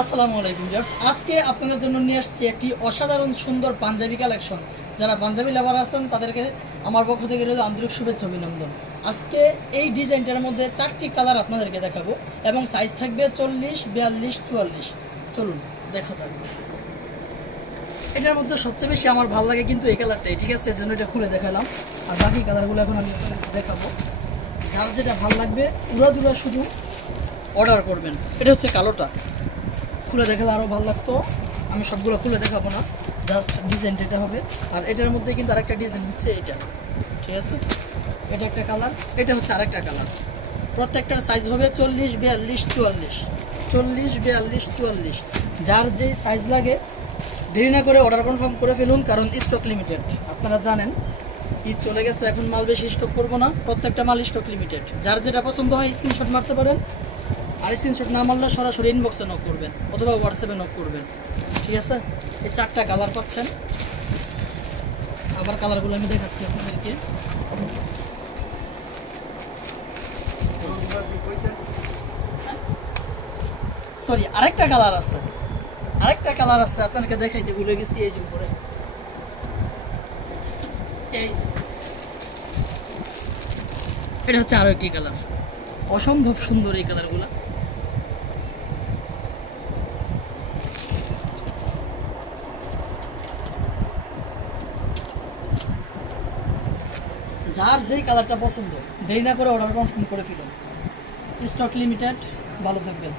আসসালামু আলাইকুম ভিউয়ার্স, আজকে আপনাদের জন্য নিয়ে আসছি একটি অসাধারণ সুন্দর পাঞ্জাবি কালেকশন। যারা পাঞ্জাবি লাভার আছেন তাদেরকে আমার পক্ষ থেকে রইল আন্তরিক শুভেচ্ছা অভিনন্দন। আজকে এই ডিজাইনটার মধ্যে 4টি কালার আপনাদেরকে দেখাবো এবং সাইজ থাকবে 40, 42, 44। চলুন দেখা যাক। এটার মধ্যে সবচেয়ে বেশি আমার ভালো লাগে কিন্তু এই কালারটাই, ঠিক আছে, জন্য এটা খুলে দেখালাম। আর বাকি কালারগুলো এখন আমি আপনাদের দেখাবো। যার যেটা ভালো লাগবে উড়াদুরা শুধু অর্ডার করবেন। এটা হচ্ছে কালোটা, খুলে দেখালে আরও ভালো লাগতো। আমি সবগুলো খুলে দেখাবো না, জাস্ট ডিজাইন এটা হবে। আর এটার মধ্যে কিন্তু আরেকটা ডিজাইন হচ্ছে এটা, ঠিক আছে। এটা একটা কালার, এটা হচ্ছে আরেকটা কালার। প্রত্যেকটার সাইজ হবে 40, 42, 44। 40, 42, 44। যার যেই সাইজ লাগে দেরি না করে অর্ডার কনফার্ম করে ফেলুন, কারণ স্টক লিমিটেড। আপনারা জানেন ঈদ চলে গেছে, এখন মাল বেশি স্টক করবো না, প্রত্যেকটা মাল স্টক লিমিটেড। যার যেটা পছন্দ হয় স্ক্রিনশট মারতে পারেন, আর স্ক্রিনশট না মারলে সরাসরি ইনবক্সে নক করবেন অথবা হোয়াটসঅ্যাপে নক করবেন, ঠিক আছে। এই 4টা কালার পাচ্ছেন। আবার কালারগুলো আমি দেখাচ্ছি আপনাদেরকে। সরি, আরেকটা কালার আছে, আপনাদেরকে দেখাইতে ভুলে গেছি। এই যে উপরে, এই এটা হচ্ছে আরো একটি কালার, অসম্ভব সুন্দর এই কালারগুলো। যার যেই কালারটা পছন্দ দেরি না করে অর্ডার কনফার্ম করে ফেলুন। Stock limited. ভালো থাকবেন।